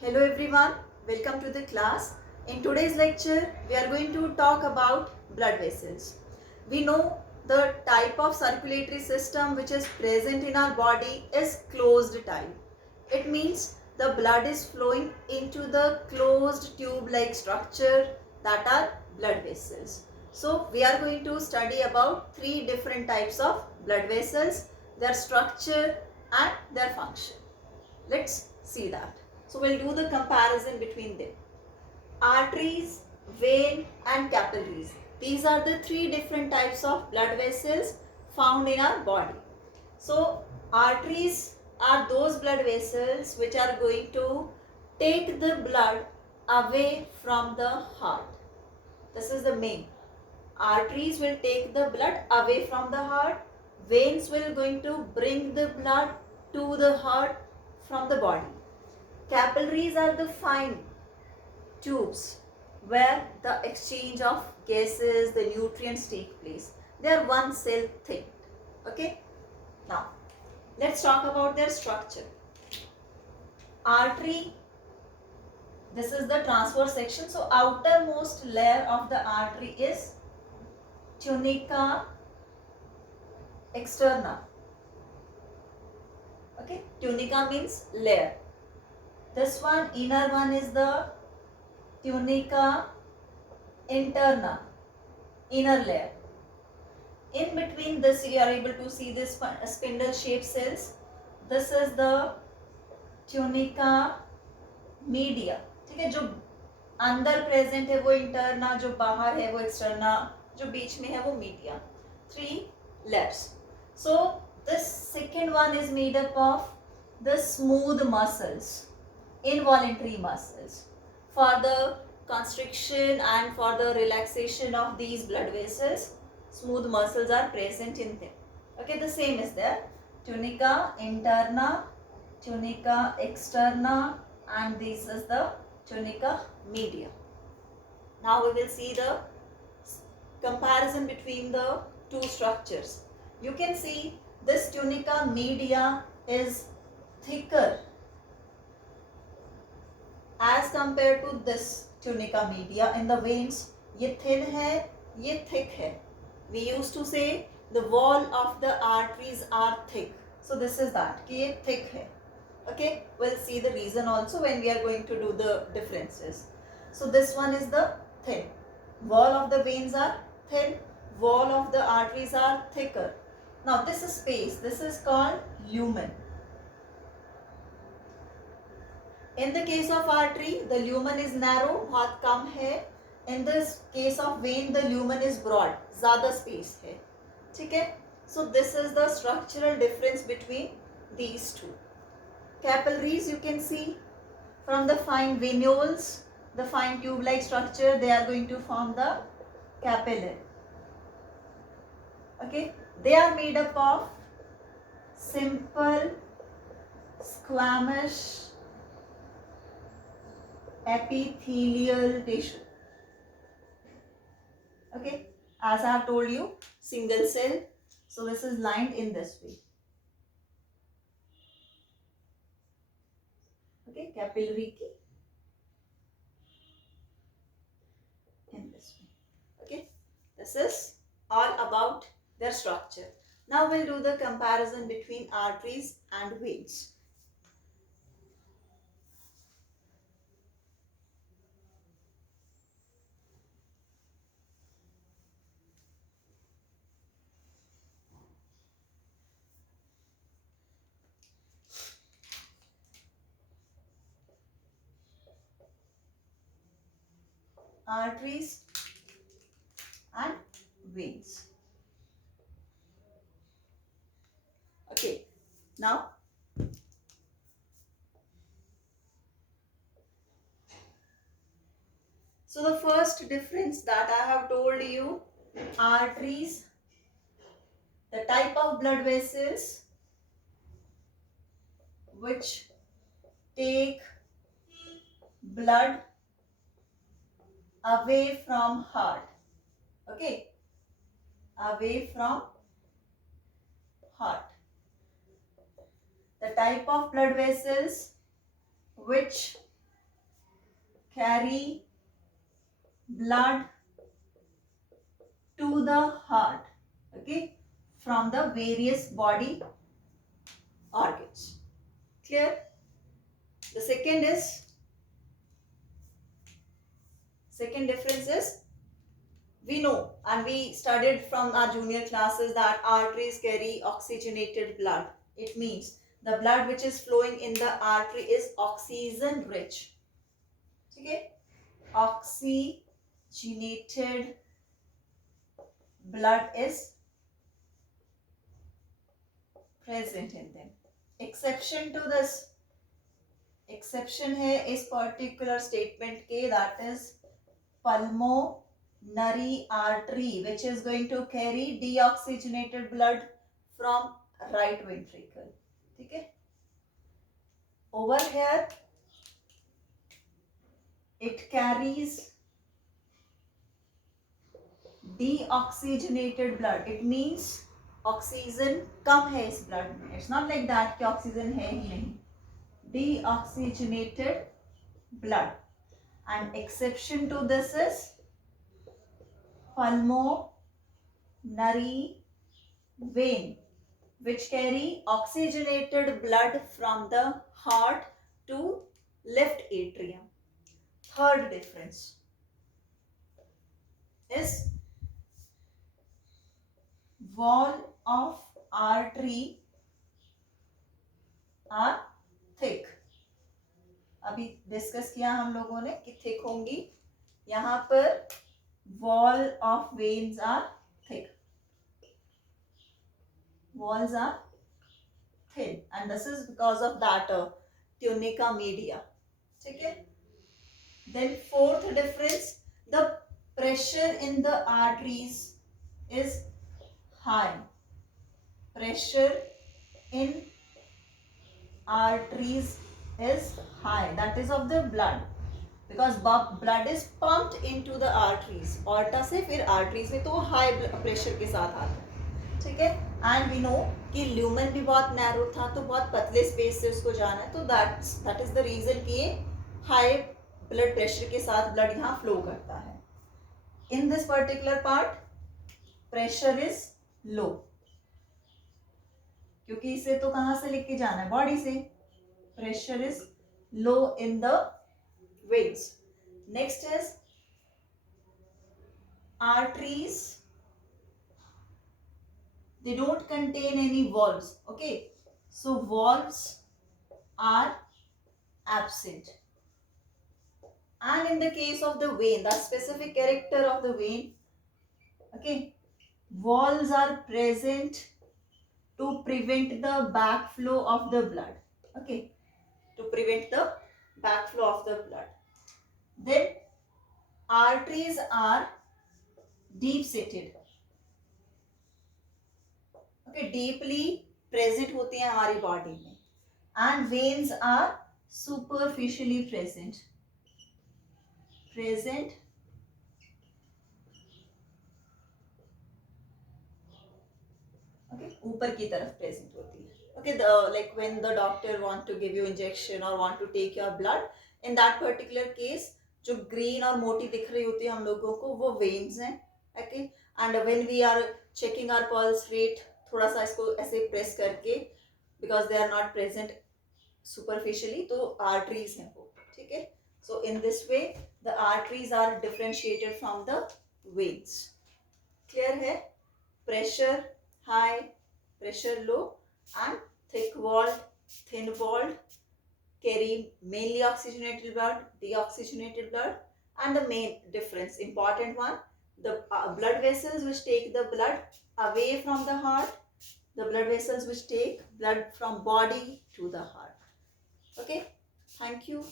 Hello everyone, welcome to the class. In today's lecture, we are going to talk about blood vessels. We know the type of circulatory system which is present in our body is closed type. It means the blood is flowing into the closed tube-like structure that are blood vessels. So we are going to study about three different types of blood vessels, their structure and their function. Let's see that. So we'll do the comparison between them. Arteries, vein and capillaries. These are the three different types of blood vessels found in our body. So arteries are those blood vessels which are going to take the blood away from the heart. This is the main. Arteries will take the blood away from the heart. Veins will going to bring the blood to the heart from the body. Capillaries are the fine tubes where the exchange of gases, the nutrients take place. They are one cell thick. Okay. Now, let's talk about their structure. Artery, this is the transverse section. So, outermost layer of the artery is tunica externa. Okay. Tunica means layer. This one, inner one is the tunica interna, inner layer. In between this you are able to see this spindle shaped cells. This is the tunica media. ठीक है, जो अंदर present है वो interna, जो बाहर है वो एक्सटर्ना, जो बीच में है वो media. 3 layers. So this second one is made up of the smooth muscles, involuntary muscles. For the constriction and for the relaxation of these blood vessels, smooth muscles are present in them. Okay, the same is there. Tunica interna, tunica externa, and this is the tunica media. Now we will see the comparison between the two structures. You can see this tunica media is thicker as compared to this tunica media in the veins. ये thin है, ये thick है. We used to say the wall of the arteries are thick. So this is that कि ये thick है. Okay, we'll see the reason also when we are going to do the differences. So this one is the thin. Wall of the veins are thin. Wall of the arteries are thicker. Now this is space. This is called lumen. In the case of artery, the lumen is narrow, बहुत कम है. In this case of vein, the lumen is broad, ज़्यादा space है. ठीक है? So this is the structural difference between these two. Capillaries, you can see from the fine venules, the fine tube-like structure, they are going to form the capillary. Okay, they are made up of simple squamous epithelial tissue. Okay, as I have told you, single cell. So this is lined in this way. Okay, capillary ki in this way. Okay, this is all about their structure. Now we'll do the comparison between arteries and veins. Arteries and veins. Okay, now so the first difference that I have told you, arteries, the type of blood vessels which take blood away from heart. Okay, away from heart. The type of blood vessels which carry blood to the heart, okay, from the various body organs. Clear? The second difference is, we know and we studied from our junior classes that arteries carry oxygenated blood. It means the blood which is flowing in the artery is oxygen rich. Okay? Oxygenated blood is present in them. Exception to this, exception है इस particular statement के, that is pulmonary artery, which is going to carry deoxygenated blood from right ventricle. ठीक है? Over here it carries deoxygenated blood. It means oxygen कम है इस blood में. It's not like that कि ऑक्सीजन है ही नहीं. Deoxygenated blood. And exception to this is pulmonary vein, which carry oxygenated blood from the heart to left atrium. Third difference is wall of artery are thick. अभी discuss किया हम लोगों ने कि थिक होंगी. यहाँ पर wall of veins are thick, walls are thin, and this is because of that tunica media. ठीक है? Then fourth difference, the pressure in the arteries is high. Pressure in arteries is high, that is of the blood, because blood is pumped into the arteries. aorta से फिर arteries में, तो high pressure के साथ आता है. ठीक है? And we know कि lumen भी बहुत narrow था, तो बहुत पतले space से उसको जाना है, तो that is the reason कि high blood pressure के साथ blood यहाँ flow करता है. In this particular part pressure is low, क्योंकि इसे तो कहाँ से लेके जाना है? बॉडी से. Pressure is low in the veins. Next is arteries. They don't contain any valves. Okay, so valves are absent. And in the case of the vein, the specific character of the vein, okay, valves are present to prevent the backflow of the blood. Okay, to prevent the backflow of the blood. Then arteries are deep seated. Okay, deeply present होती हैं हमारी body में. And veins are superficially present. Okay, ऊपर की तरफ present होती है. Okay, like when the doctor want to give you injection or want to take your blood, in that particular case जो green और मोटी दिख रही होती है हम लोगों को, वो veins हैं. Okay, and when we are checking our pulse rate, थोड़ा सा इसको ऐसे press करके, because they are not present superficially, तो arteries हैं वो. ठीक है? So in this way the arteries are differentiated from the veins. Clear है? Pressure high, pressure low, and thick walled, thin walled, carry mainly oxygenated blood, deoxygenated blood. And the main difference, important one, the blood vessels which take the blood away from the heart, the blood vessels which take blood from body to the heart. Okay, thank you.